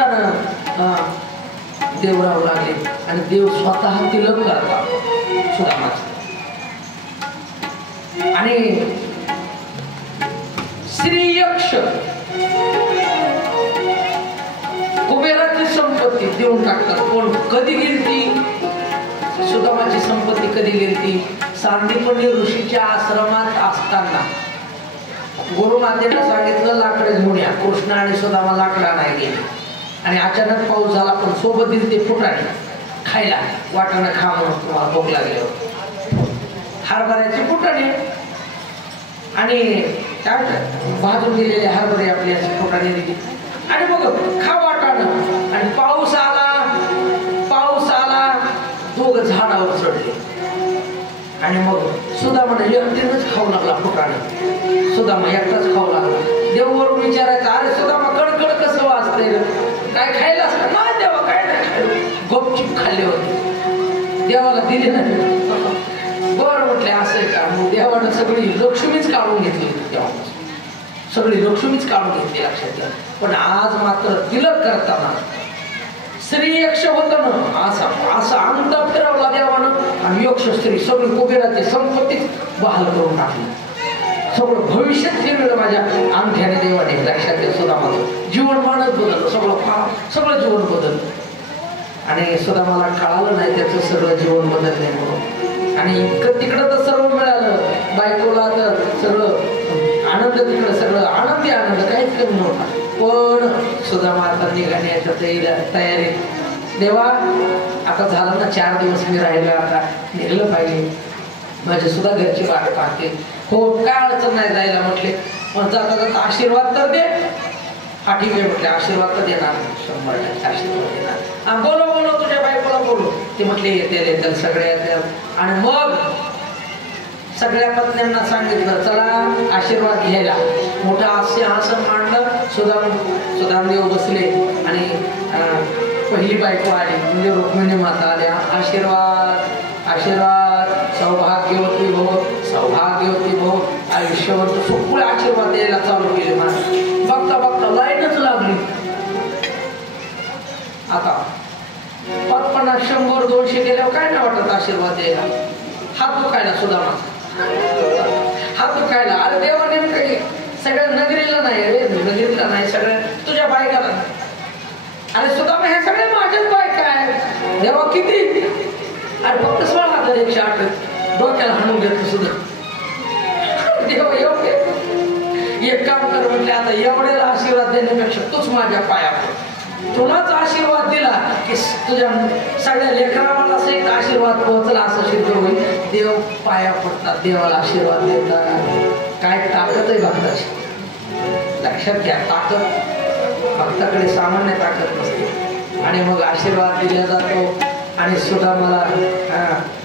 आनंदानं देव राहू लागले आणि देव स्वतः तिलक करतात सुदामाचं. आणि श्रीयक्ष कुबेराची संपत्ती देऊन टाकतात. कोण कधी गेली ती सुदामाची संपत्ती कधी गेली ती सांदीपणी ऋषीच्या आश्रमात असताना गुरुमातेनं सांगितलं लाकडं घेऊन या. कृष्ण आणि सुदामा लाकडा नाही गेले आणि अचानक पाऊस झाला. पण सोबत दिली ते फुटाणे खायला वाटाणं खा म्हणून तुम्हाला भूक लागल्यावर हरभऱ्याची फुटाणे आणि काय भाजून दिलेले हरभरे आपली अशी फुटाणे दिली आणि मग खा वाटाणं. आणि पाऊस आला दोघं झाडावर चढले आणि मग सुदामा एकटीनंच खाऊ लागला फुटाणं. सुदामा एकटाच खाऊ लागला. देववरून विचारायचा अरे सुदामा कडकड कसं वाजतंय काय खायला असतं नाही देवा काय नाही खायला. गपचूप खाल्ले होते देवाला दिले नाही. बरं म्हटले असं का. मग देवानं सगळी लक्ष्मीच काढून घेतली तेव्हापासून सगळी लक्ष्मीच काढून घेतली लक्षात घ्या. पण आज मात्र तिलक करताना श्रीयक्ष होत ना असा अंत फिरवला देवानं आणि यक्ष स्त्री सगळी कुबेराची संपत्ती बहाल करून टाकली. सगळं भविष्यात फिरवलं माझ्या अंगठ्याने देवाने. लक्षात घ्या सुदामाचं जीवनमानच बदललं. सगळं जीवन बदललं आणि सुदामाला कळालं नाही त्याचं सगळं जीवन बदललंय म्हणून. आणि इतकं तिकडं तर सर्व मिळालं. बायकोला तर सगळं आनंद तिकडं सगळं आनंदी आनंद काहीच कमी नव्हता. पण सुदामा आता निघण्याच्या तयारीत देवा आता झालं ना 4 दिवस मी राहिलं आता निघलं पाहिजे. माझी सुद्धा घरची वाट पाहते. हो काय अडचण नाही जायला म्हटले. पण जाता जाता आशीर्वाद तर दे. हा ठीक आहे म्हटले आशीर्वाद तर देणार 100% आशीर्वाद देणार. बोलो तुझ्या बायकोला बोलो. ते म्हटले येते सगळ्या येतात. आणि मग सगळ्या पत्न्यांना सांगितलं चला आशीर्वाद घ्यायला. मोठा सिंहासन मांडलं. सुदामदेव बसले आणि पहिली बायको आली म्हणजे रुक्मिणी माता आल्या. आशीर्वाद सौभाग्यवती भव आयुष्यवर सगळे आशीर्वाद द्यायला चालू केले. बघता बघता लाईनच लागली. आता 50, 100, 200 गेल्यावर काय नाही वाटत आशीर्वाद द्यायला. हात दुखायला सुदामा हात दुखायला. अरे देवा नेमकं सगळ्या नगरीला नाही रे नगरीला नाही सगळ्या तुझ्या बायकाला. अरे सुदामा ह्या सगळ्या माझ्याच बायका आहेत देवा किती. अरे फक्त 16,108 डोक्याला हाणून घेतलं सुद्धा. देवा एवढे एक काम कर म्हटले आता एवढ्याला आशीर्वाद देण्यापेक्षा तूच माझ्या पाया पड. तुलाच आशीर्वाद दिला की तुझ्या सगळ्या लेकराला एक आशीर्वाद पोहोचला असं सिद्ध होईल. देव पाया पडतात देवाला आशीर्वाद देतात. काय ताकद आहे भक्ताची लक्षात घ्या. ताकद भक्ताकडे सामान्य ताकद नसते. आणि मग आशीर्वाद दिला जातो. आणि सुद्धा मला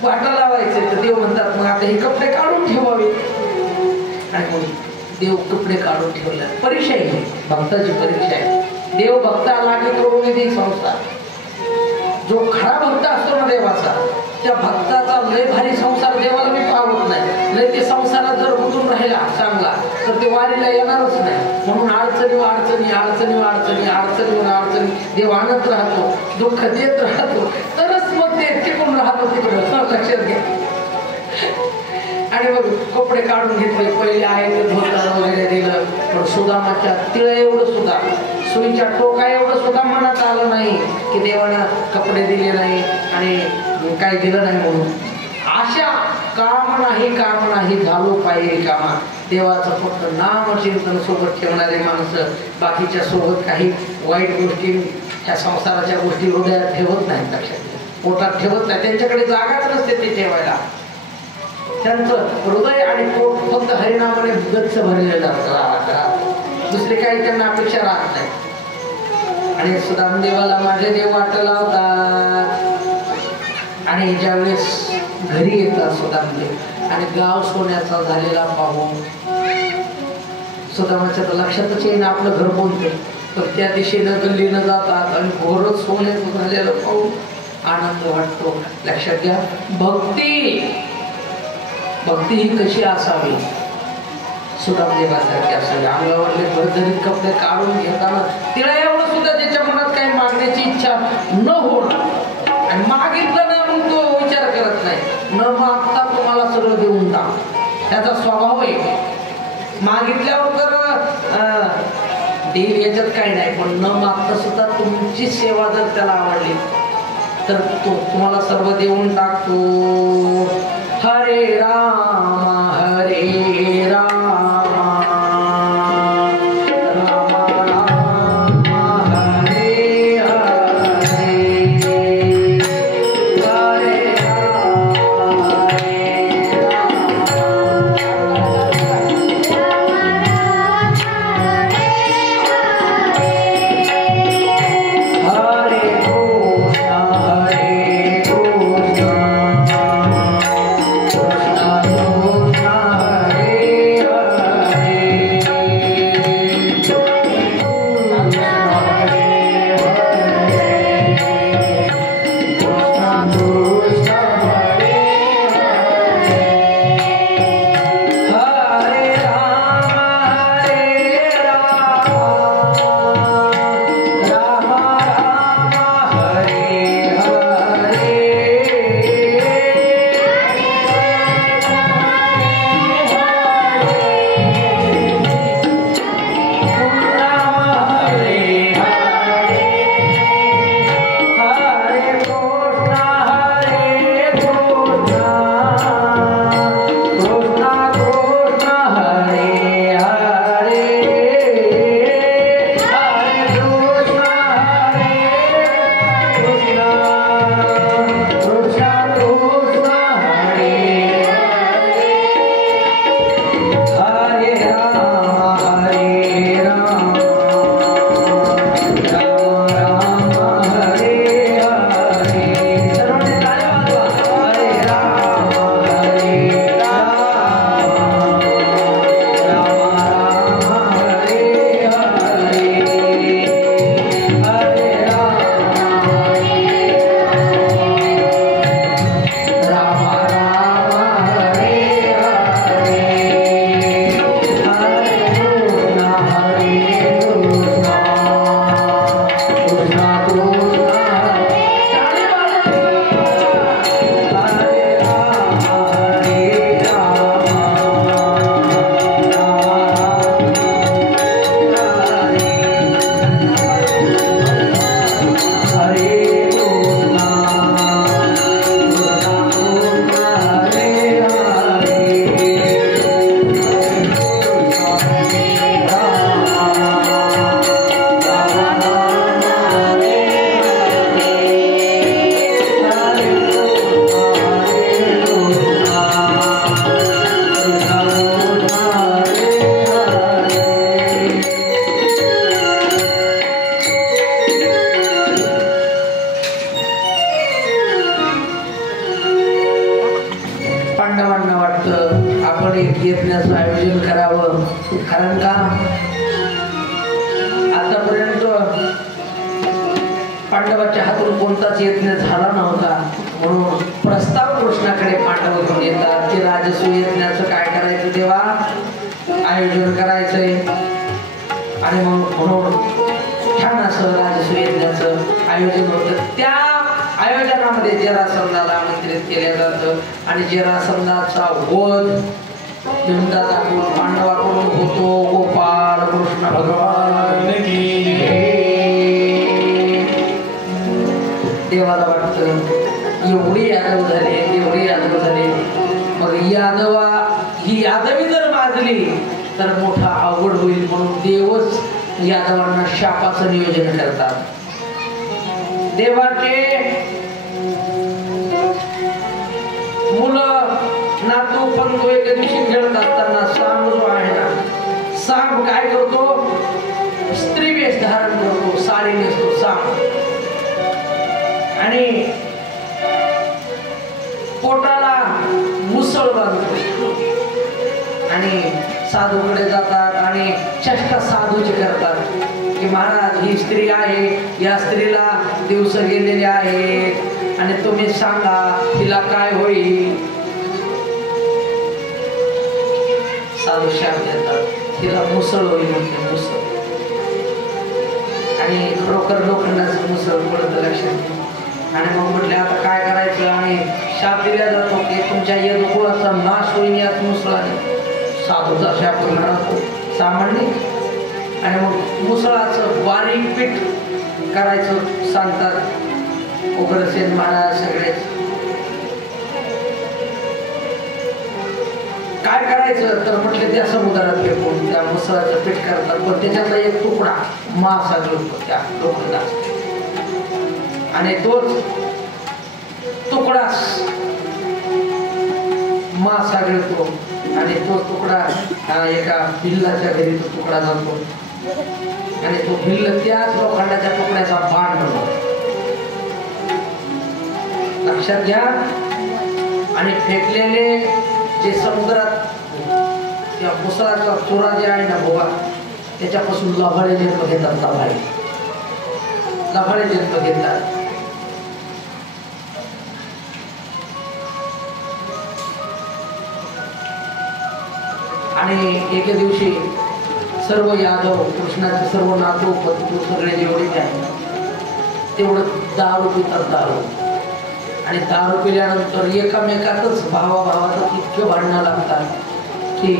वाटा लावायचे तर देव म्हणतात मग आता हे कपडे काढून ठेवावे. आणि मग देव कपडे काढून ठेवले. परीक्षा आहे भक्ताची परीक्षा आहे. देव भक्ताला करून दे संसार. जो खरा भक्त असतो ना देवाचा त्या भक्ताचा लय भारी संसार देवाला मी पावत नाही. लय ते संसारात जर गुंतून राहिला चांगला तर ते वारीला येणारच नाही. म्हणून अडचणी देव आणत राहतो दुःख देत राहतो तरच मग ते टिकून राहतो तिकडं लक्षात घ्या. आणि मग कपडे काढून घेतले. पहिले आहे धोतर वगैरे दिलं. पण सुदामाच्या तिळा एवढं सुद्धा सुईच्या टोका एवढं सुद्धा मनात आलं नाही की देवानं कपडे दिले नाही आणि काही दिलं नाही म्हणून. अशा काम नाही झालो पाहिजे कामा. देवाचं फक्त नाम चिंतन सोबत ठेवणारे माणसं बाकीच्या सोबत काही वाईट गोष्टी ह्या संसाराच्या गोष्टी हृदयात ठेवत नाहीत. लक्षात पोटात ठेवत नाही. त्यांच्याकडे जागाच नसते ते ठेवायला. त्यांचं हृदय आणि पोट फक्त हरिनामाने गच्च भरलेलं असतं. दुसरी काही त्यांना अपेक्षा राहत नाही. आणि सुदामदेवाला माझे देव वाट लावतात. आणि ज्यावेळेस घरी येतात सुदामदेव आणि गाव सोन्याचा झालेला पाहून सुदामाच्या तर लक्षातच येईन आपलं घर बोलते. तर त्या दिशेनं गल्लीनं जातात आणि घोरच सोन्याचं झालेलं पाहून आनंद वाटतो. लक्षात घ्या भक्ती ही कशी असावी. सुदामदेवासारखी असावी. अंगावरले भरधरीत कपडे काढून घेताना तिला एवढं सुद्धा त्याच्या मनात काही त्याचा स्वभाव आहे. मागितल्यावर तर देव याच्यात काही नाही, पण न मागता सुद्धा तुमची सेवा जर त्याला आवडली तर तो तुम्हाला सर्व देऊन टाकतो. हरे राम हरे राम यज्ञाचं आयोजन करावं. कारण का आतापर्यंत पांडवाच्या हातून कोणताच यज्ञ झाला नव्हता, म्हणून प्रस्ताव कृष्णाकडे पांडव घेऊन येतात की राजसूय यज्ञाचं काय करायचं तेव्हा आयोजन करायचंय. आणि मग म्हणून छान असं राजसूय यज्ञाचं आयोजन होतं. त्या आयोजनामध्ये जरासंधाला आमंत्रित केलं जातं आणि जरासंधाचा वध बिंदाचा पांडवाकडून होतो. गोपाळ कृष्ण भगवान देवाला वाटतं एवढी यादव झाले, एवढी यादव झाले, मग ही यादवी जर माजली तर मोठा अवघड होईल, म्हणून देवच यादवांना शापाचं नियोजन करतात. देवाचे मुलं नातू पंतू एके दिवशी खेळत असताना सांब जो आहे ना, सांब काय करतो, स्त्री वेश धारण करतो, साडी नेसतो सांब, आणि पोटाला मुसळ बांधतो आणि साधूकडे जातात आणि चष्टा साधूची करतात की महाराज ही स्त्री आहे, या स्त्रीला दिवस गेलेले आहेत आणि तुम्ही सांगा तिला काय होईल. साधू शाप देतात, तिला मुसळ होईल म्हणते, मुसळ. आणि खरोखर लोखंडाचं मुसळ पडतं लक्षात. आणि मग म्हटले आता काय करायचं, आणि शाप दिला जातो की तुमच्या यदुकुळाचा नाश होईल याच मुसळाने. साधूचा शाप राहतो सामान्य. आणि मग मुसळाचं बारीक पीठ करायचं सांगतात उग्रसेन महाराज. सगळेच काय करायचं तर म्हटलं त्या समुद्रात फेकून त्या मुसळाचं पीठ करतात. पण त्याच्यातला एक तुकडा मासा घेतो त्या लोखंडाचा आणि तोच तुकडा मासा गिळतो आणि तो तुकडा एका भिल्लाच्या घरी तो तुकडा जातो आणि तो भिल्ल त्याच लोखंडाच्या तुकड्याचा बाण बनतो. लक्षात घ्या. आणि फेकलेले जे समुद्रात त्या मुसळाचा चोरा जे आहे ना बाबा त्याच्यापासून लभाळे जन्म घेतात. लभाळे जन्म घेतात. आणि एके दिवशी सर्व यादव कृष्णाचे सर्व नातू पत्तू सगळे जेवढे आहेत तेवढं दारू पितात. दारू आणि दारू पिल्यानंतर एकामेकातच भावाभावातच इतके भांडणं लागतात की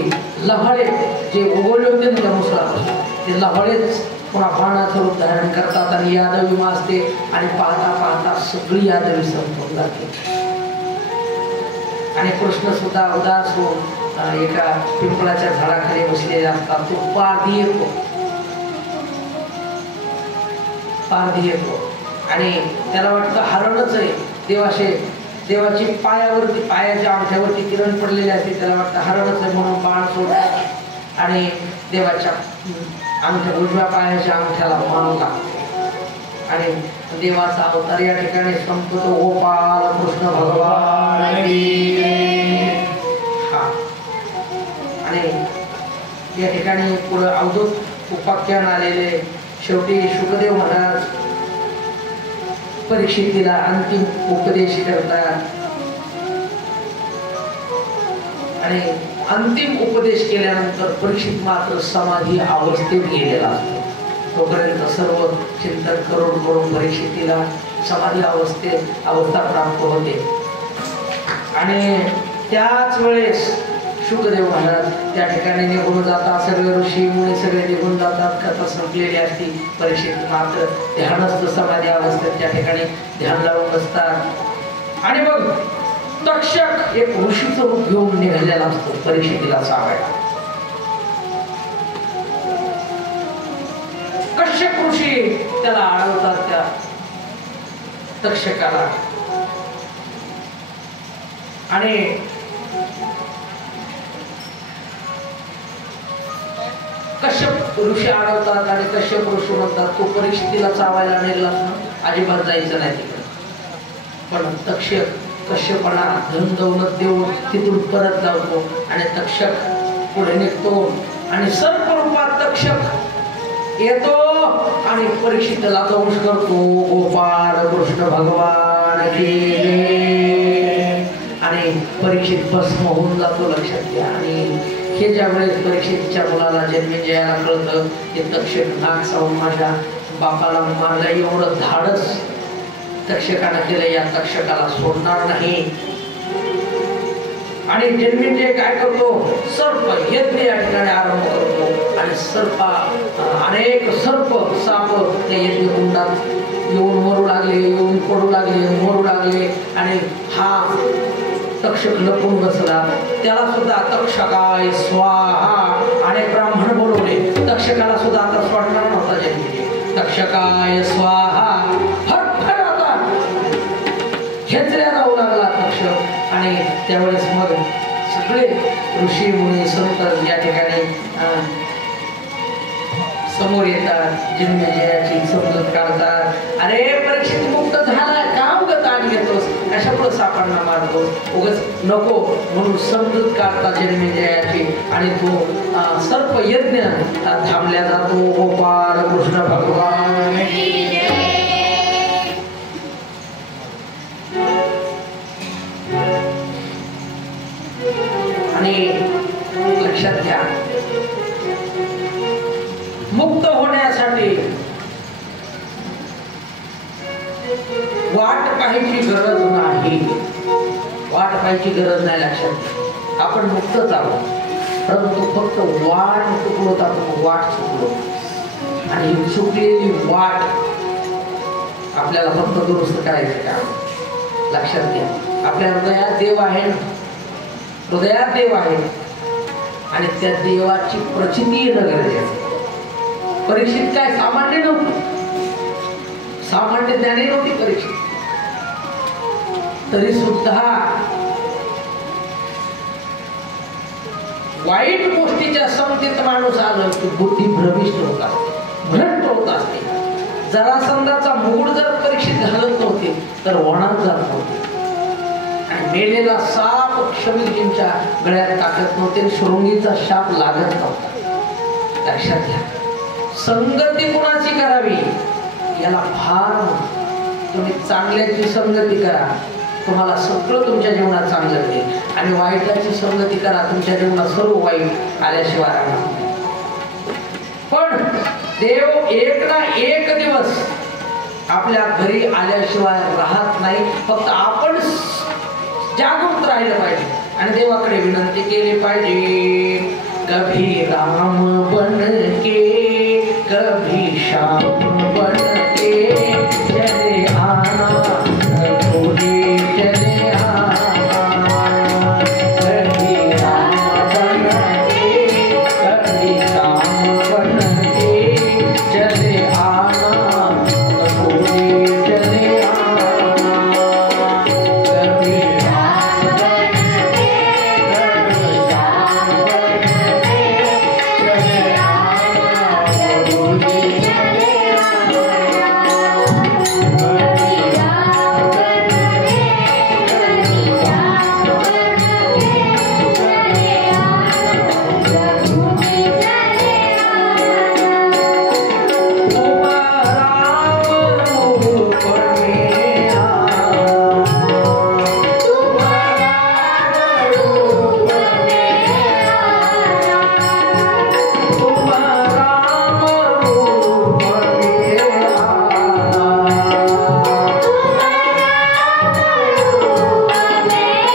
लभाळे जे उगवले होते ना त्या मुसळापासून ते लभाळेच पुन्हा बाणाचं रूप धारण करतात आणि यादवी मासते आणि पाहता पाहता सगळी यादवी संपून जाते. आणि कृष्ण सुद्धा उदास होऊन एका पिंपळाच्या झाडाखाली बसलेला असतात. तो पारधी येतो आणि त्याला वाटतं हरणच आहे. देवाची पायाच्या अंगठ्यावरती किरण पडलेली असते. त्याला वाटतं हरणच आहे म्हणून बाण सोडतात आणि देवाच्या उजव्या पायाच्या अंगठ्याला मारला आणि देवाचा अवतार या ठिकाणी संपतो. गोपाल कृष्ण भगवान. आणि या ठिकाणी पुढे अवधूत उपाख्यान आलेले. शेवटी शुकदेव महाराज परीक्षितीला अंतिम उपदेश करतात आणि अंतिम उपदेश केल्यानंतर परीक्षित मात्र समाधी अवस्थेत गेलेला असतो. तोपर्यंत सर्व चिंतन करून परीक्षितीला समाधी अवस्था प्राप्त होते. आणि त्याच वेळेस शुकदेव महाराज त्या ठिकाणी निघून जातात. सगळे ऋषी मुनी सगळे निघून जातात. कथा संपलेली असती. परीक्षित मात्र ध्यानस्थ समाधी अवस्थेत त्या ठिकाणी ध्यान लावून बसतात. आणि मग तक्षक एक ऋषीचं रूप घेऊन निघालेला असतो परीक्षितीला चावायला. कश्यप ऋषी त्याला अडवतात त्या तक्षकाला आणि कश्यप ऋषी अडवतात आणि कश्यप ऋषी म्हणतात तू परीक्षितीला चावायला निघलास ना अजिबात जायचं नाही तिकडे. पण कश्यपाला धन दौलत देऊन तिथून परत जातो आणि तक्षक पुढे निघतो आणि सर्प रूपात तक्षक येतो आणि परीक्षितीला दंश करतो. गोपाल कृष्ण भगवान की आणि परीक्षित भस्म होऊन जातो. लक्षात घ्या. आणि हे ज्या वेळेस परीक्षितच्या मुलाला जन्मेजयाला कळतं की तक्षक नाग चावून माझ्या बापाला मारला, एवढं धाडस तक्षकानं केलं, या तक्षकाला सोडणार नाही. आणि जन्मेजय काय करतो, सर्प यज्ञ या ठिकाणी आरंभ करतो आणि अनेक सर्प साप त्या यज्ञ कुंडात येऊन मरू लागले, येऊन पडू लागले, मरू लागले. आणि हा तक्षक लपून बसला. त्याला सुद्धा तक्षकाय स्वाहा अनेक ब्राह्मण बोलवले. तक्षकाला सुद्धा आता सोडणार नव्हता जन्मेजय. तक्षकाय स्वाहा फटफट आता खेचल्या जाऊ लागला तक्षक. आणि त्यावेळेस मग सगळे ऋषी मुनी संत या ठिकाणी समोर येतात, जन्मेजयाची समजूत काढतात. अरे परीक्षित मुक्त झाला, का उगत ताण घेतोस, कशामुळे सापांना मारतोस, उगच नको म्हणून समजूत काढतात जन्मेजयाची. आणि तो सर्प यज्ञ थांबल्या जातो. गोपाल कृष्ण भगवान. आणि लक्षात घ्या, मुक्त होण्यासाठी वाट पाहायची गरज नाही. वाट पाहायची गरज नाही. लक्षात, आपण मुक्तच आहोत. परंतु फक्त वाट चुकलो तर आपण वाट चुकलो आणि ही चुकलेली वाट आपल्याला फक्त दुरुस्त करायचं काम लक्षात घ्या. आपल्या हृदयात देव आहे, हृदयात देव आहे आणि त्या देवाची प्रचिती येणं गरजेचं. परीक्षित काय सामान्य नव्हती, सामान्य ज्ञानी नव्हती परीक्षित, तरी सुद्धा वाईट गोष्टीच्या संगतीत माणूस आलं की बुद्धी भ्रमिष्ट होत असते, भ्रष्ट होत असते. जरासंधाचा मुकुट जर परीक्षित घालत नव्हते तर वनात जात नव्हते आणि मेलेला साप क्षमिजींच्या गळ्यात टाकत नव्हते, शृंगीचा शाप लागत नव्हता. लक्षात घ्या, संगती कुणाची करावी याला फार. तुम्ही चांगल्याची संगती करा, तुम्हाला सगळं तुमच्या जीवनात चांगलं मिळेल आणि वाईटाची संगती करा, तुमच्या जीवनात सर्व वाईट आल्याशिवाय राहणार नाही. पण देव एक ना एक दिवस आपल्या घरी आल्याशिवाय राहत नाही. फक्त आपण जागृत राहिलं पाहिजे आणि देवाकडे विनंती केली पाहिजे. कभी राम बन के कभी श्याम बन के चले आना, कभी चले आना. कभी राम बन के कभी श्याम बन के चले आना, कभी चले आना. कभी राम बन के कभी श्याम बन के चले आना, कभी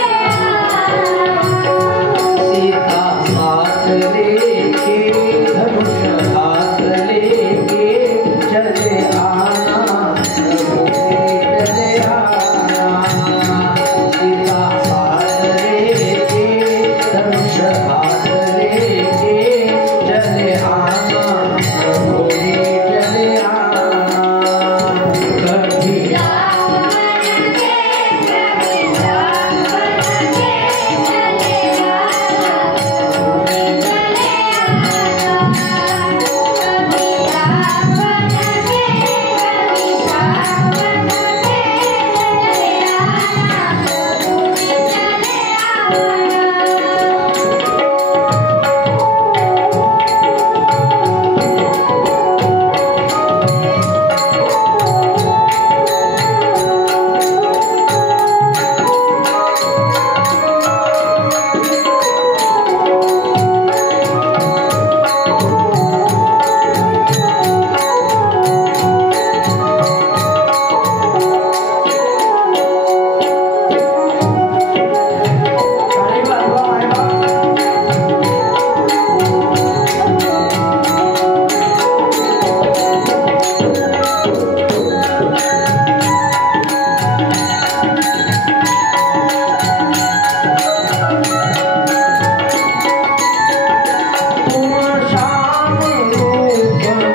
चले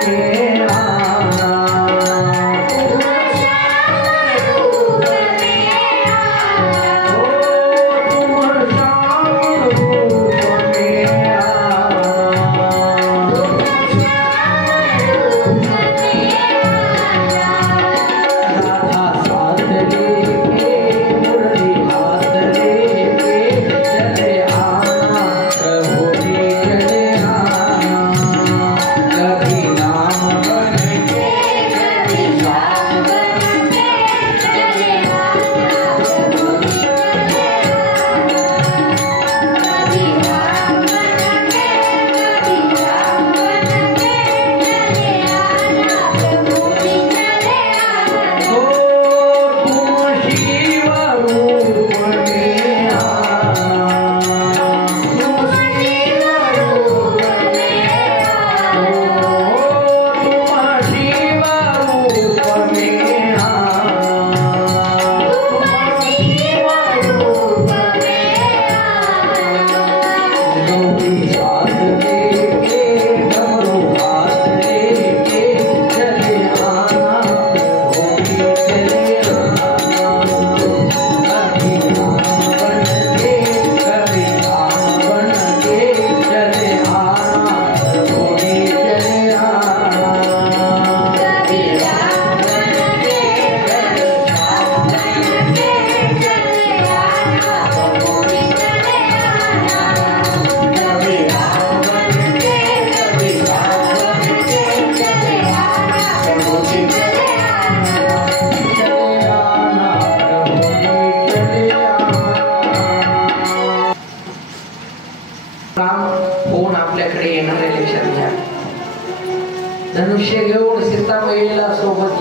Bye.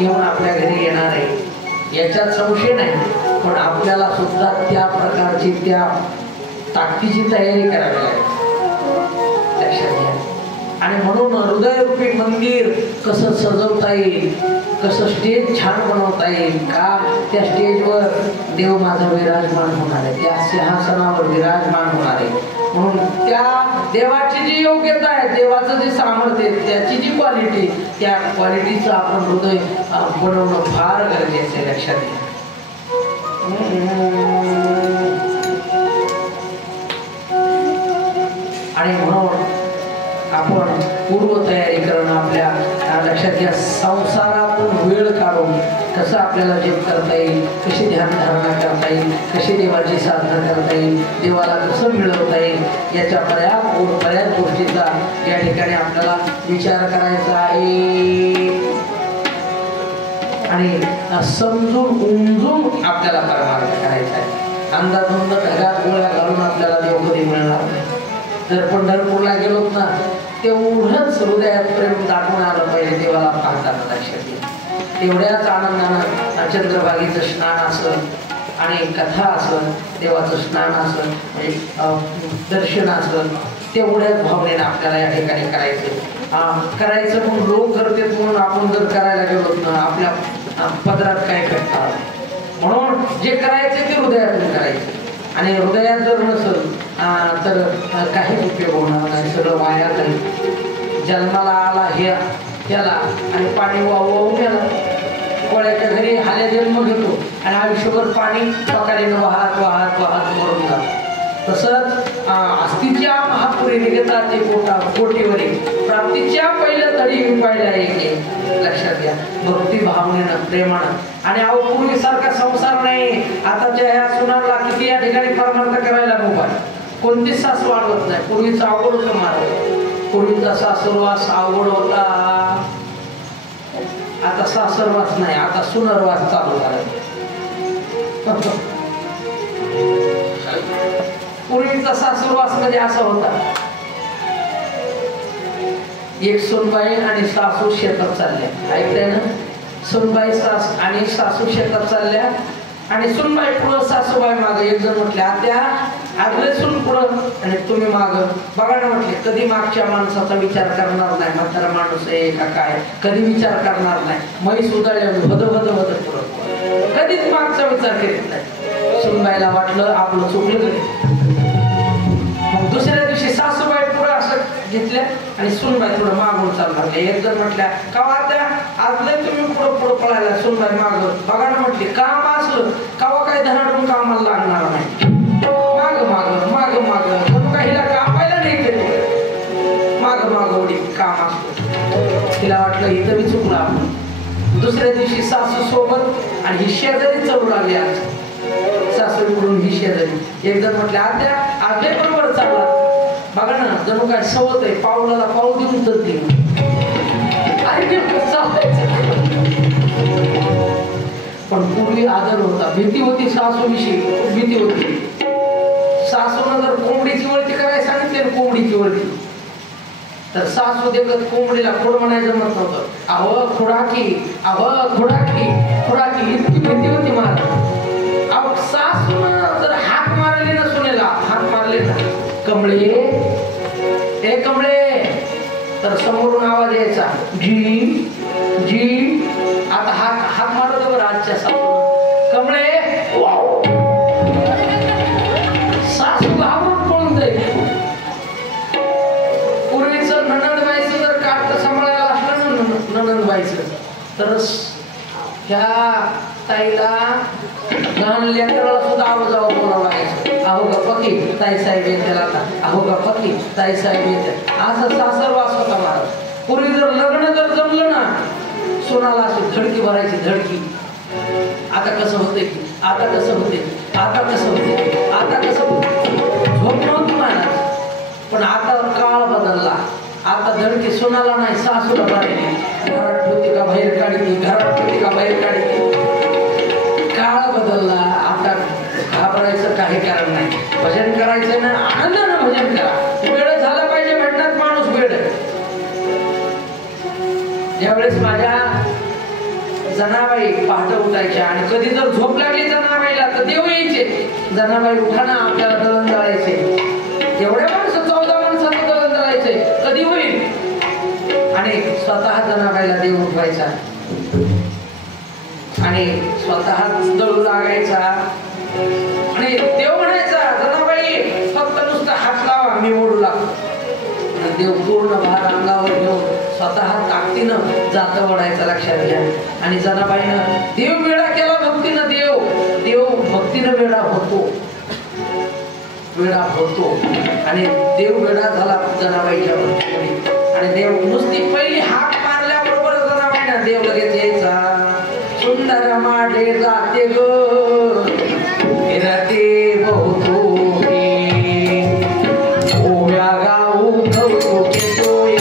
घेऊन आपल्या घरी येणार आहे याच्यात संशय नाही, पण आपल्याला सुद्धा त्या प्रकारची त्या ताकदीची तयारी करावी लागेल, लक्षात घ्या. आणि म्हणून हृदयरूपी मंदिर कसं सजवता येईल, कसं स्टेज छान बनवता येईल का, त्या स्टेजवर देव माझा विराजमान होणार आहे, त्या सिंहासनावर विराजमान होणार आहे. म्हणून त्या देवाची जी योग्यता आहे, देवाचं जे सामर्थ्य आहे, त्याची जी क्वालिटी, त्या क्वालिटीचं आपण हृदय बनवणं फार गरजेचं आहे, लक्षात घ्या. आणि म्हणून आपण पूर्वतयारी करणं, आपल्या लक्षात घ्या, संसारातून वेळ काढून कसं आपल्याला जप करता येईल, कशी ध्यानधारणा करता येईल, कशी देवाची साधना करता येईल, देवाला कसं मिळवता येईल, याच्या बऱ्याच गोष्टीचा या ठिकाणी आपल्याला विचार करायचा आहे. आणि समजून उमजून आपल्याला परमार्थ करायचा आहे. अंदाधुंद ढगात गोळ्या घालून आपल्याला देव कधी मिळणार नाही. जर पंढरपूरला गेलोत ना, तेवढंच हृदयात प्रेम दाटून आलं पाहिजे देवाला पाहताना, लक्षात घ्या. तेवढ्याच आनंदानं चंद्रभागेचं स्नान असेल आणि कथा असेल, देवाचं स्नान असेल, म्हणजे दर्शन असेल, तेवढ्याच भावनेनं आपल्याला या ठिकाणी करायचं म्हणून लोक करतात म्हणून आपण जर करायला गेलो ना, आपल्या पदरात काय करता. म्हणून जे करायचं ते हृदयातून करायचं. आणि हृदयात जर नसेल तर काही उपयोग होणार नाही, सगळं वाया जाईल. जन्माला आला ह्याला आणि पाणी वाहून गेला. कोळ्याच्या घरी हाल्या जन्म घेतो आणि आयुष्यभर पाणी टोकारीनं वाहत वाहत वाहत मरून जातो. तसंच अस्तीच्या महापुरी निघतात ते कोटीवरी प्राप्तीच्या पहिलं तरी पाहिलं आहे, लक्षात घ्या. भक्ती भावनेनं प्रेमानं. आणि अहो पूर्वीसारखा संसार नाही. आताच्या ह्या सुनाला किती या ठिकाणी परमार्थ करायला मोबाईल, कोणतीच सासू वाढवत नाही. पूर्वीचा अवघड होतं मार्ग, पूर्वीचा सासरवास अवघड होता. आता सासरवास नाही, आता सुनरवास चालू झाला. पूर्वीचा सासरवास म्हणजे असा होता, एक सुनबाई आणि सासू शेतात चालल्या, ऐकताय ना. सुनबाई आणि सासू शेतात चालल्या आणि सुनबाई पुढं सासूबाई मागे. एक जण म्हटले आत्या आगले सुन पुढं आणि तुम्ही माग. बघा ना म्हटले, कधी मागच्या माणसाचा विचार करणार नाही, म्हातारा माणूस आहे का काय, कधी विचार करणार नाही. म्हैस उदाळल्या भद भद भद पुढं, कधीच मागचा विचार करीत नाही. सुनबाईला वाटलं आपलं चुकलं. मग दुसऱ्या दिवशी सासूबाई पुढं असं घेतल्या आणि सुनबाई पुढं मागून चालला. एक जण म्हटल्या कवा त्या आज लय तुम्ही पुढं पुढं पळायला, सुनबाई माग. बघा ना म्हटले, काम असलं कवा काही धनाडून कामाला लागणार नाही. माग माग माग माग म्हणून काहीला कापायला नाही केलं, माग माग उडी काम असतं. तिला वाटलं इथं मी चुकला आपण. दुसऱ्या दिवशी सासू सोबत आणि ही शेजारी चढू लागली. आज सासूकडून ही शेजारी. एक जण म्हटले आत्या आज लय बरोबर चालला. बघा ना जणू काय सवत आहे, पावलाला पाऊल देऊन चलते. पण पूर्वी आदर होता, भीती होती सासूविषयी, भीती होती. सासूनं जर कोंबडीची वळती करायला सांगितले, कोंबडीची वळती, तर सासू देखत कोंबडीला खोड म्हणायचं जमत नव्हतं. अहो खुडाकी, अहो खुडाकी खुडाकी, इतकी भीती होती मला. अहो सासूनं जर हाक मारली ना सुनेला, हाक मारले ना कमळे ए कमळे, तर समोरून आवाज यायचा जी जी. आता हाक मारत बरं आजच्या सासू कमळे, सासू घाबरून पळून जाईल. पूर्वीचं नणंदबाईचं जर काट सांभाळायला असलं ना नणंदबाईचं, तर ह्या ताईला लहान लेकराला सुद्धा आवाजावर बोलावं लागायचं. अहो गप्पा की ताई साहेब येत त्याला, अहो गप्पा की ताई साहेब येत. असा सासरवास होता मला. पूर्वी जर लग्न जर जमलं ना, सोनाला अशी धडकी भरायची, धडकी. आता कसं होते, आता कसं होते, आता कसं होते, आता कसं होते. झोप नव्हती मला. पण आता काळ बदलला. आता धडकी सोनाला नाही, सासूला भरायची. घरात ठेवते का बाहेर काढते, घरात ठेवते का बाहेर काढते. काळ बदलला. आता घाबरायचं काही कारण नाही. भजन करायचं ना, आनंदानं भजन करा. वेळ झाला पाहिजे भेटण्यात माणूस वेळ. ज्यावेळेस माझ्या जनाबाई पहाटे उठायच्या आणि कधी जर झोप लागली जनाबाईला तर देव यायचे. जनाबाई उठा ना आपल्याला दळण दळायचे. एवढ्या माणसं 14 माणसाचं दळण दळायचे कधी होईल. आणि स्वतः जनाबाईला देव उठवायचा आणि स्वतः दळू लागायचा. आणि देव म्हणायचा जनाबाई फक्त नुसतं हात लावा मी ओढू लागतो. देव पूर्ण भार अंगावर घेऊन स्वतः ताकदीनं जातं ओढायचं लक्षात घ्या. आणि जनाबाईनं देव वेळा केला भक्तीनं. देव भक्तीनं वेळा होतो आणि देव वेळा झाला जनाबाईच्या भक्तीने. आणि देव नुसती पहिली हाक मारल्याबरोबर जनाबाईनं देव लगेच यायचा. सुंदर माडे जाते ग फिरते बहुतो ओव्या गाऊ कौतुके तोये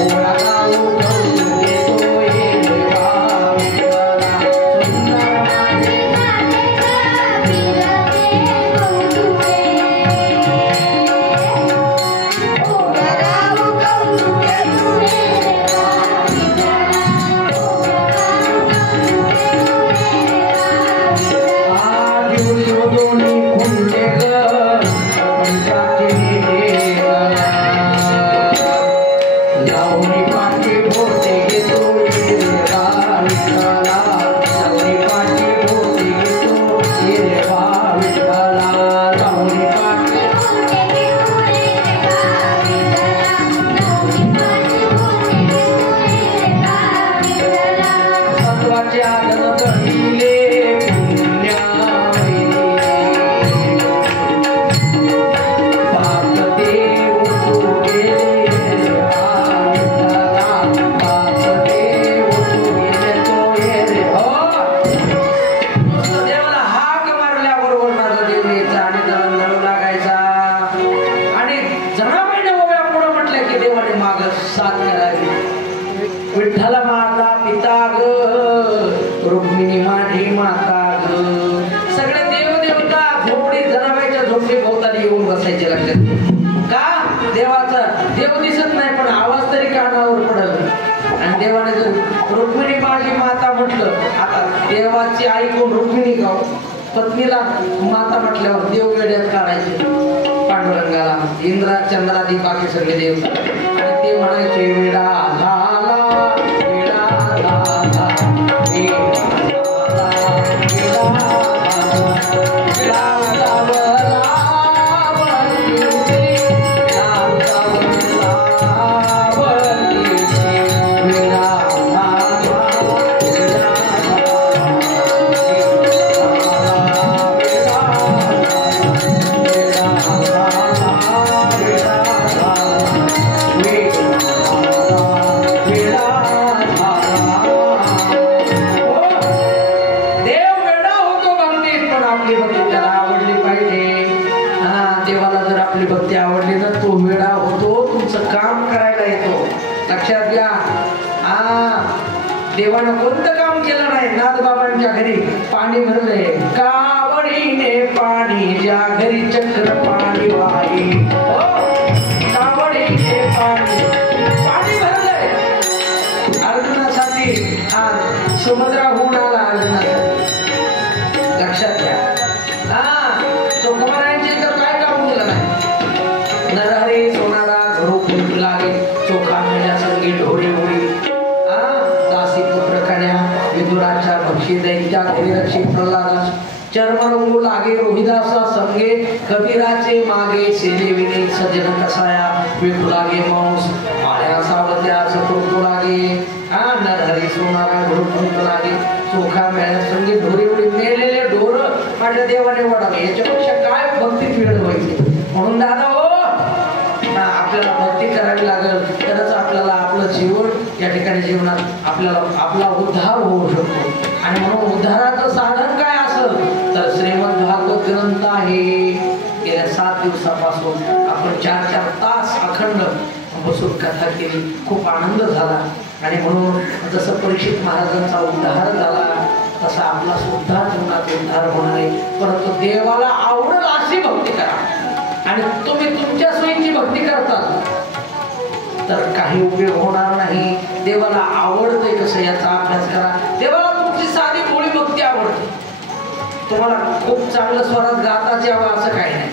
ओव्या गाऊ कौतुके तोये देवाची आई कोण रुक्मिणी गाव पत्नीला माता म्हटल्यावर देव वेड्यात काढायचे पांडुरंगाला. इंद्रा चंद्रादी बाकी सगळे देव आणि ते म्हणायचे वेडा झाला वेडा झाला देवानं कोणतं काम केलं नाही. नाथबाबांच्या घरी पाणी भरलंय कावडीने पाणी ज्या घरी चक्र पाणी वाही कावडीने पाणी भरलंय अर्जुनासाठी. हा सुभद्रा होऊन आला अर्जुनासाठी लक्षात घ्या. तो कुमारांचे तर काय काम केलं नाही. नरहरी सोनारा घरू फुंक लागे चोखा मेल्या संगी ढोरी होळी विदुराच्या भक्षी दैत्या रक्षी प्रल्हादास चर्मरंगू लागे रोहिदासा संगे कबीराचे मागे सेदेविने सजन कसाया विकू लागे मांस माया सावत्या सकृतू लागे नरहरी सोनारा घुरुक लागे चोखा मेळ्या संगे ढोरी उडी मेलेले ढोर माझ्या देवाने वडावे. याच्यापेक्षा काय भक्तीत वेळ व्हायची. म्हणून दादा हो आपल्याला भक्ती करावी लागेल तरच आपल्याला आपलं जीवन या ठिकाणी जीवनात आपल्याला आपला उद्धार होऊ शकतो. आणि म्हणून उद्धाराचं साधन काय असेल तर श्रीमद भागवत ग्रंथ आहे. गेल्या 7 दिवसापासून आपण 4-4 तास अखंड बसून कथा केली. खूप आनंद झाला. आणि म्हणून जसं परीक्षित महाराजांचा उद्धार झाला तसा आपला सुद्धा जीवनात उद्धार होणार आहे. परंतु देवाला आवडेल अशी भक्ती करा. आणि तुम्ही तुमच्या सोयीची भक्ती करता तर काही उपयोग होणार नाही. देवाला आवडतंय कसं याचा अभ्यास करा. देवाला तुमची साधी भोळी भक्ती आवडते. तुम्हाला खूप चांगलं स्वरात गाताच यावं असं काही नाही.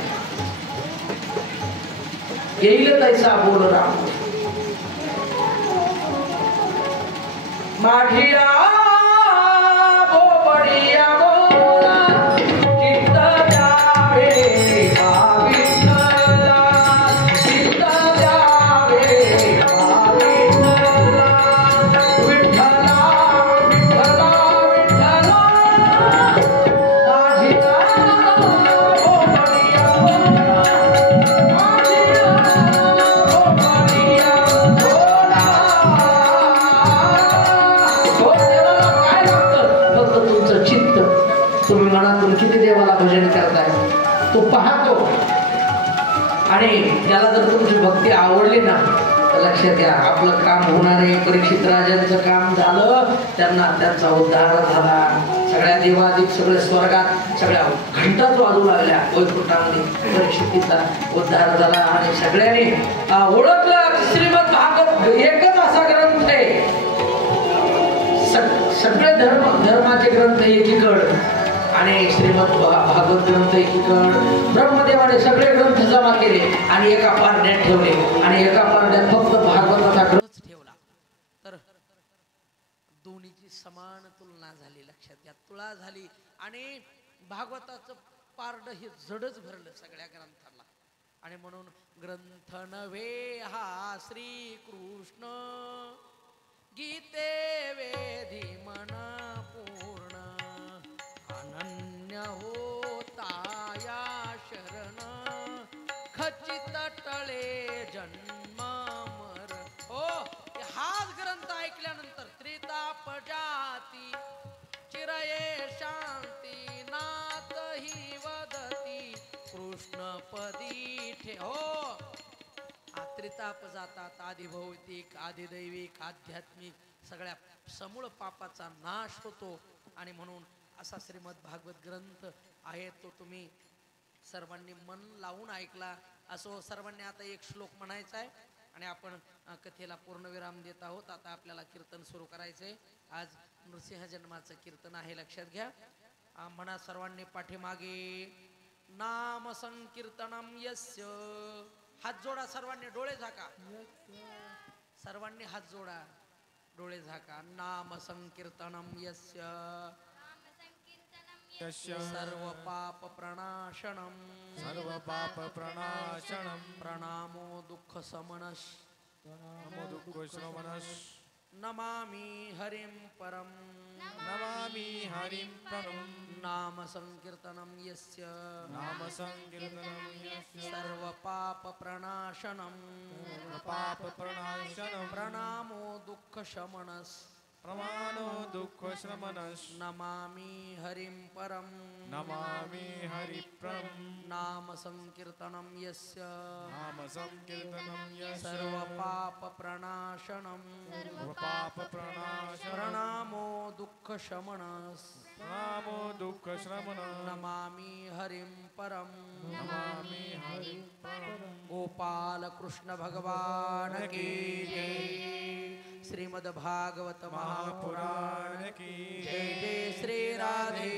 येईल तैसा बोल राम माठिया बोबडिया बोला चित्त द्यावे विठ्ठला, चित्त द्यावे विठ्ठला, विठ्ठला विठ्ठला विठ्ठला माठिया बोबडिया बोला, माठिया बोबडिया बोला. तुमचं चित्त, तुम्ही मनातून किती देवाला भजन करताय तो पाहतो. आणि त्याला जर तुमची भक्ती आवडली ना तर लक्षात घ्या आपलं काम होणार आहे. परीक्षित राजांचं काम झालं, त्यांचा उद्धार झाला. सगळ्या देवादिक सगळे स्वर्गात सगळ्या घंटाच वाजू लागल्या वैकुंठामध्ये. परीक्षितीचा उद्धार झाला आणि सगळ्यांनी ओळखलं श्रीमद भागवत एकच असा ग्रंथ आहे. सगळे धर्माचे ग्रंथ एकीकड आणि श्रीमद भागवत ग्रंथ एकीकड. ब्रह्मदेवाने सगळे ग्रंथ जमा केले आणि एका पारड्यात ठेवले आणि एका पारड्यात फक्त भागवताचा ग्रंथ ठेवला. तर दोन्हीची समान तुलना झाली. लक्षात घ्या, तुळा झाली आणि भागवताचं पारड हे जडच भरलं सगळ्या ग्रंथाला. आणि म्हणून ग्रंथ नव्हे हा श्रीकृष्ण, गीते वेधी मन पूर्ण, अनन्य होता या शरण, खचित टळे जन्म मर. हो, हाच ग्रंथ ऐकल्यानंतर त्रिताप जाती चिरये शांती नाथ ही वदती कृष्णपदी ठे. हो, त्रिताप जातात, आधी भौतिक आधी दैविक आध्यात्मिक सगळ्या समूळ पापाचा नाश होतो. आणि म्हणून असा श्रीमद भागवत ग्रंथ आहे तो तुम्ही सर्वांनी मन लावून ऐकला. असो, सर्वांनी आता एक श्लोक म्हणायचा आहे आणि आपण कथेला पूर्णविराम देत आहोत. आता आपल्याला कीर्तन सुरू करायचंय. आज नृसिंह जन्माचं कीर्तन आहे, लक्षात घ्या. म्हणा सर्वांनी पाठीमागे, नाम संकीर्तनम यस्य. हात जोडा सर्वांनी, डोळे झाका. सर्वांनी हात जोडा, डोळे झाका. नाम संकीर्तनम यस्य सर्व पाप प्रणाशनम, सर्व पाप प्रणाशनम, प्रणामो दुःख समनश, नमो दुःख श्रवणश, नमामि हरिं परम, नमामि हरिं परम. नाम संकीर्तनम यस्य, नाम संकीर्तनम यस्य सर्व पाप प्रणाशनम, पाप प्रणाशनम, प्रणामो दुःख शमनस, प्रमाणो दुःख श्रमणश, नमामि हरिं परम, नमामि हरि परम. नाम संकीर्तनम यस्य, नाम संकीर्तनम यस्य सर्व पाप प्रणाशनम, सर्व पाप प्रणाशनम, प्रणामो दुःख शमनस, प्रणामो दुःख श्रमणम, नमामि हरिं परम, नमामि हरि परम. गोपाल कृष्ण भगवान की जय. श्रीमद भागवत महापुराण की जय. जय श्री राधे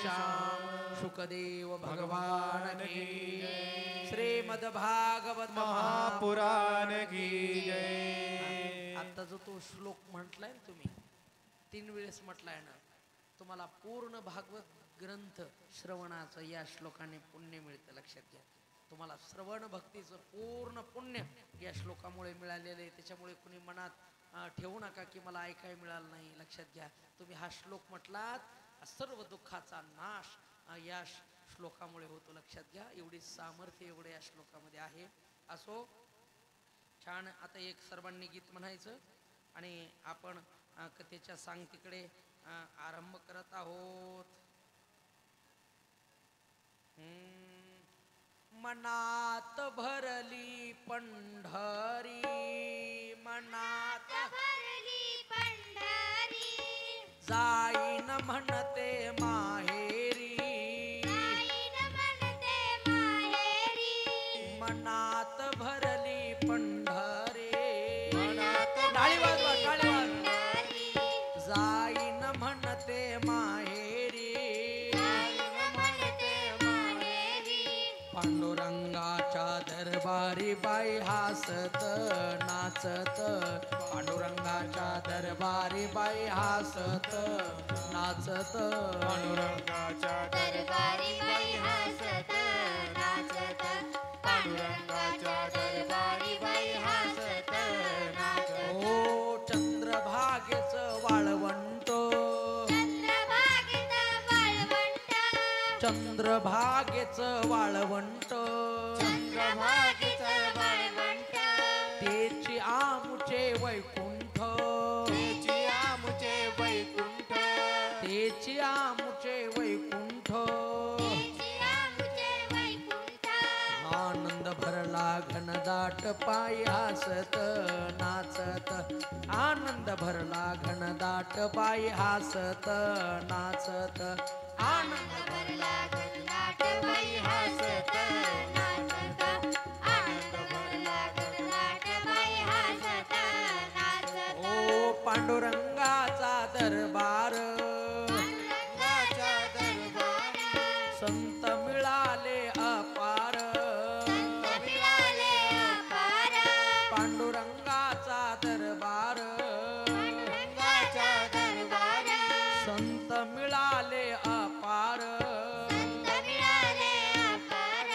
श्याम शुकदेव भगवान की जय. श्रीमद भागवत महापुराण की जय. आता जो तो श्लोक म्हटलाय ना तुम्ही 3 वेळेस म्हटलाय ना, तुम्हाला पूर्ण भागवत ग्रंथ श्रवणाचं या श्लोकाने पुण्य मिळतं. लक्षात घ्या, तुम्हाला श्रवण भक्तीचं पूर्ण पुण्य या श्लोकामुळे मिळालेलं आहे. त्याच्यामुळे कुणी मनात ठेवू नका की मला ऐकाय मिळालं नाही. लक्षात घ्या, तुम्ही हा श्लोक म्हटलात, सर्व दुःखाचा नाश या श्लोकामुळे होतो. लक्षात घ्या, एवढी सामर्थ्य एवढं या श्लोकामध्ये आहे. असो, छान. आता एक सर्वांनी गीत म्हणायचं आणि आपण कथेच्या सांगतीकडे आरंभ करत आहोत. मनात भरली पंढरी, मनात भरली पंढरी, जाईन म्हणते माहेरी, जाईन म्हणते माहेरी, मनात भरली पंढरी. मनात टाळी वाजवा, टाळी दरबारी बाई हासत नाचत पांडुरंगाच्या दरबारी बाई हासत नाचत पांडुरंगाच्या दरबारी बाई हसत नाचत पांडुरंगाच्या दरबारी बाई हसत नाचत ओ चंद्रभागेच वाळवंट चंद्रभागेत वाळवंट चंद्रभागेच वाळवंट चंद्रभागेत वाळवंट तेची आमुचे वैकुंठ तेची आमुचे वैकुंठ तेची आमुचे वैकुंठ तेची आमुचे वैकुंठ आनंद भरला घनदाट पायी हसत नाचत आनंद भरला घनदाट पायी हसत नाचत आनंद भरला गगनात बाई हसत नाचत आनंद भरला गगनात बाई हसत नाचत ओ पांडुरंगाचा दरबार पांडुरंगाच्या दरबारी संत मिळाले अपार मिळाले अपार पांडुरंगाचा दरबार पांडुरंगाच्या दरबारी संत मिळाले अपार मिळाले अपार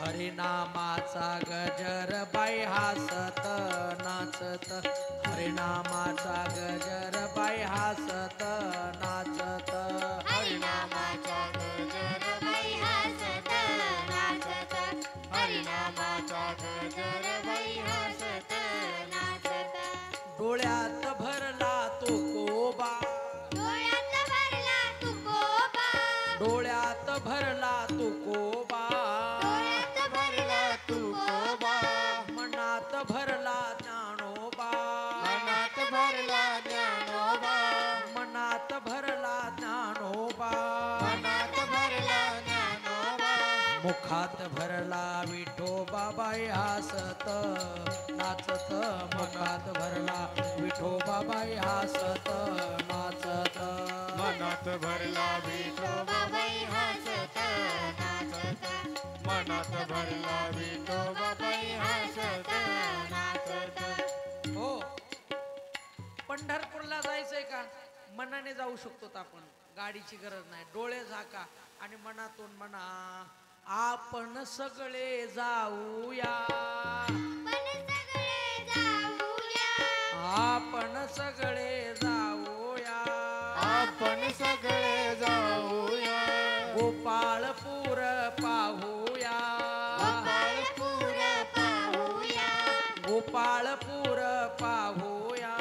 हरिनामाचा गजर बाई हासत नाचत हरिनामाचा गजर बाई हासत नाचत हरिनामाच्या गजर बाई हसत नाचत हरिनामाच्या गजर बाई हसत नाचत डोळ्यात भरला तो कोबा डोळ्यात भरला तुकोबा डोळ्यात भरला तो कोबा डोळ्यात भरला तुकोबा मनात भरला ज्ञानोबा मनात भरला ज्ञानोबा मनात भरला ज्ञानोबा मनात भरला ज्ञानोबा मुखात भरला विठोबा बाई हासत नाचत मुखात भरला विठोबा बाई हासत नाचत मनात भरला विठोबा बाई हसत नाचत मनात भरला विठोबा बाई हसत नाचत हो पंढरपूरला जायचंय का मनाने जाऊ शकतो आपण गाडीची गरज नाही डोळे झाका आणि मनातून म्हणा आपण सगळे जाऊया पण सगळे जाऊया आपण सगळे जाऊया आपण सगळे जाऊया गोपाळपूर पाहूया गोपाळपूर पाहूया गोपाळपूर पाहूया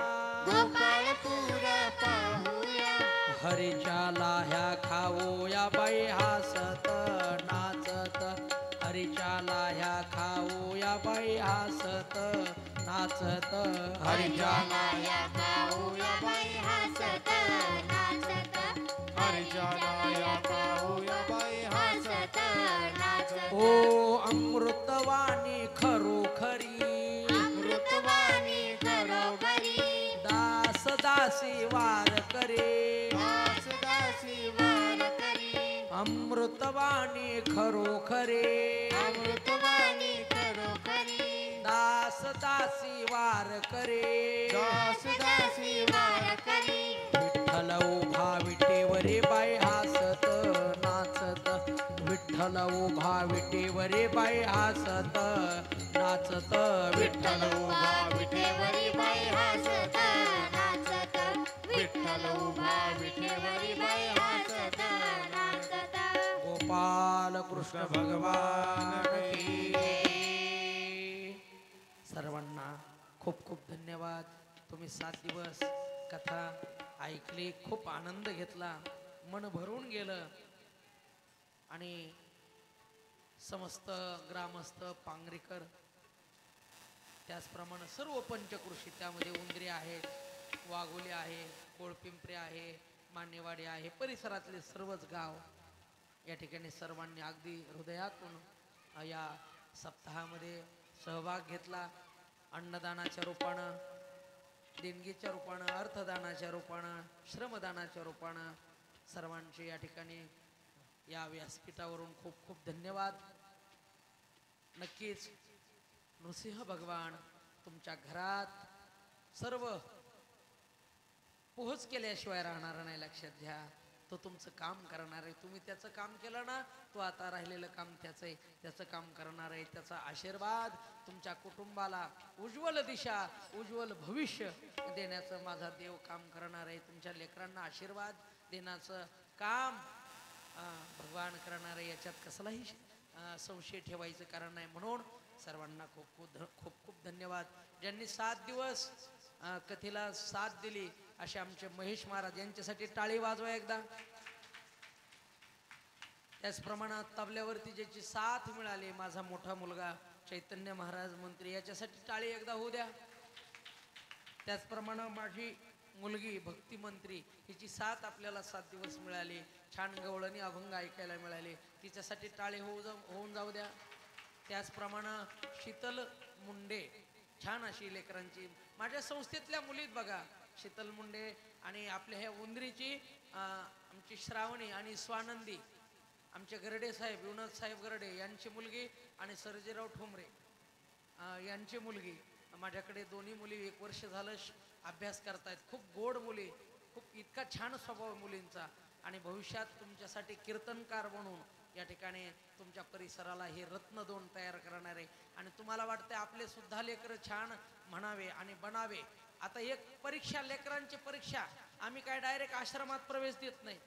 गोपाळपूर पाहूया हरीच्या लाह्या खाऊया बाई हासत नाचत हरीच्या लाह्या खाऊया बाई हासत नाचत हरीच्या माया पाहूया बाई हसत नाचत हरीच्या लाया पाहूया बाई हसत नाचत ओ अमृतवाणी खरोखरी ऋतवानी घरोघरी दास दासी वार करे दास दासी वार करी अमृतवाणी खरोखरे अमृतवाणी खरोखरी दास दासी वार करे दास दासी वार करी विठ्ठल उभा विटेवरे बाई हासत नाचत विठ्ठल उभा विटेवरे बाई हासत नाचत विठ्ठल उभा विठेवरी बाई हसत नाचत विठ्ठल उभा विठेवरी बाई हसत नाचत गोपाल कृष्ण भगवान की जय. सर्वांना खूप खूप धन्यवाद. तुम्ही 7 दिवस कथा ऐकली, खूप आनंद घेतला, मन भरून गेलं आणि समस्त ग्रामस्थ पांगरीकर त्याचप्रमाणे सर्व पंचकृषी त्यामध्ये उंदरी आहे, वाघोली आहे, कोळपिंपरी आहे, मान्यवाडी आहे, परिसरातले सर्वच गाव या ठिकाणी सर्वांनी अगदी हृदयातून या सप्ताहामध्ये सहभाग घेतला. अन्नदानाच्या रूपानं, देणगीच्या रूपानं, अर्थदानाच्या रूपानं, श्रमदानाच्या रूपानं सर्वांचे या ठिकाणी या व्यासपीठावरून खूप खूप धन्यवाद. नक्कीच नृसिंह भगवान तुमच्या घरात सर्व पोहोच केल्याशिवाय राहणार नाही, लक्षात घ्या. तो तुमचं काम करणार आहे. तुम्ही त्याचं काम केलं ना, तो आता राहिलेलं काम त्याचं आहे, त्याचं काम करणार आहे. त्याचा आशीर्वाद तुमच्या कुटुंबाला उज्ज्वल दिशा, उज्ज्वल भविष्य देण्याचं माझा देव काम करणार आहे. तुमच्या लेकरांना आशीर्वाद देण्याचं काम भगवान करणार आहे. याच्यात कसलाही संशय ठेवायचं कारण नाही. म्हणून सर्वांना खूप खूप धन्यवाद. ज्यांनी 7 दिवस कथेला साथ दिली असे आमचे महेश महाराज, यांच्यासाठी टाळी वाजवा एकदा. त्याचप्रमाणे तबल्यावरती ज्याची साथ मिळाली, माझा मोठा मुलगा चैतन्य महाराज मंत्री, याच्यासाठी टाळी एकदा होऊ द्या. त्याचप्रमाणे माझी मुलगी भक्ती मंत्री, हिची साथ आपल्याला 7 दिवस मिळाली, छान गवळणी अभंग ऐकायला मिळाले, तिच्यासाठी टाळी होऊन जाऊ द्या. त्याचप्रमाणे शीतल मुंडे, छान अशी लेकरांची माझ्या संस्थेतल्या मुलीत बघा, शीतल मुंडे आणि आपल्या ह्या उंदरीची आमची श्रावणी आणि स्वानंदी, आमचे गरडे साहेब विनोद साहेब गरडे यांची मुलगी आणि सर्जेराव ठोंबरे यांची मुलगी. माझ्याकडे दोन्ही मुली 1 वर्ष झालं अभ्यास करतायत. खूप गोड मुली, खूप इतका छान स्वभाव मुलींचा. आणि भविष्यात तुमच्यासाठी कीर्तनकार म्हणून या ठिकाणी तुमच्या परिसराला हे रत्नदोन तयार करणार आहे. आणि तुम्हाला वाटतं आपले सुद्धा लेकरं छान म्हणावे आणि बनावे. आता एक परीक्षा, लेकरांची परीक्षा, आम्ही काय डायरेक्ट आश्रमात प्रवेश देत नाही.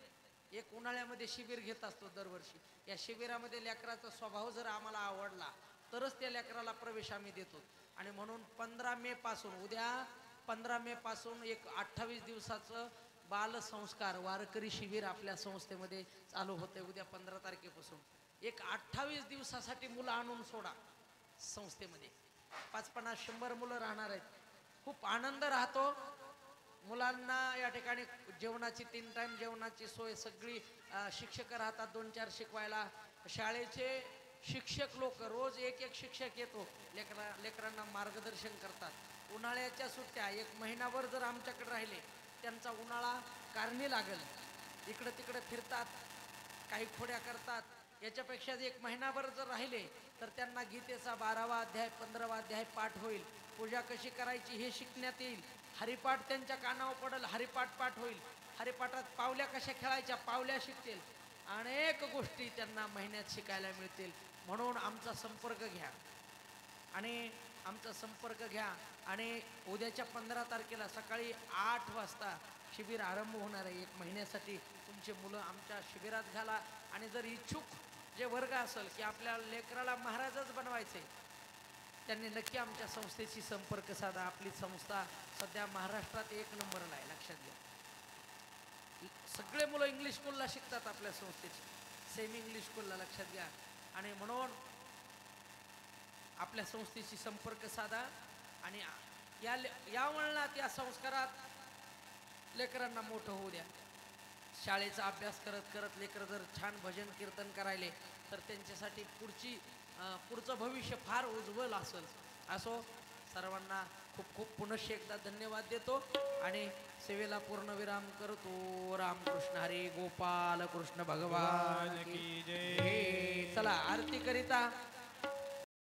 एक उन्हाळ्यामध्ये शिबिर घेत असतो दरवर्षी. या शिबिरामध्ये लेकराचा स्वभाव जर आम्हाला आवडला तरच त्या लेकराला प्रवेश आम्ही देतो. आणि म्हणून 15 मे पासून, उद्या 15 मे पासून एक 28 दिवसाचं बालसंस्कार वारकरी शिबिर आपल्या संस्थेमध्ये चालू होते. उद्या 15 तारखेपासून एक 28 दिवसासाठी मुलं आणून सोडा संस्थेमध्ये. 50-100 मुलं राहणार आहेत. खूप आनंद राहतो मुलांना. या ठिकाणी जेवणाची 3 टाईम जेवणाची सोय सगळी, शिक्षक राहतात 2-4 शिकवायला. शाळेचे शिक्षक लोक रोज एक शिक्षक येतो, लेकरांना मार्गदर्शन करतात. उन्हाळ्याच्या सुट्ट्या 1 महिनाभर जर आमच्याकडे राहिले, त्यांचा उन्हाळा कारणी लागेल. इकडं तिकडे फिरतात, काही खोड्या करतात. याच्यापेक्षा 1 महिनाभर जर राहिले तर त्यांना गीतेचा 12वा अध्याय 15वा अध्याय पाठ होईल. पूजा कशी करायची हे शिकण्यात येईल. हरिपाठ त्यांच्या कानावर पडेल, हरिपाठ पाठ होईल. हरिपाठात पावल्या कशा खेळायच्या पावल्या शिकतील. अनेक गोष्टी त्यांना महिन्यात शिकायला मिळतील. म्हणून आमचा संपर्क घ्या आणि उद्याच्या 15 तारखेला सकाळी 8 वाजता शिबिर आरंभ होणार आहे. 1 महिन्यासाठी तुमची मुलं आमच्या शिबिरात घाला. आणि जर इच्छुक जे वर्ग असेल की आपल्या लेकराला महाराजच बनवायचे, त्यांनी नक्की आमच्या संस्थेशी संपर्क साधा. आपली संस्था सध्या महाराष्ट्रात 1 नंबरला आहे, लक्षात घ्या. सगळे मुलं इंग्लिश स्कूलला शिकतात आपल्या संस्थेची, सेमी इंग्लिश स्कूलला, लक्षात घ्या. आणि म्हणून आपल्या संस्थेशी संपर्क साधा आणि या वळणात, या संस्कारात लेकरांना मोठं होऊ द्या. शाळेचा अभ्यास करत करत लेकरं जर छान भजन कीर्तन करायले तर त्यांच्यासाठी पुढचं भविष्य फार उज्ज्वल असो. सर्वांना खूप खूप पुनश्च एकदा धन्यवाद देतो आणि सेवेला पूर्णविराम करतो. रामकृष्ण हरी गोपाल कृष्ण भगवान की जय. चला आरती करिता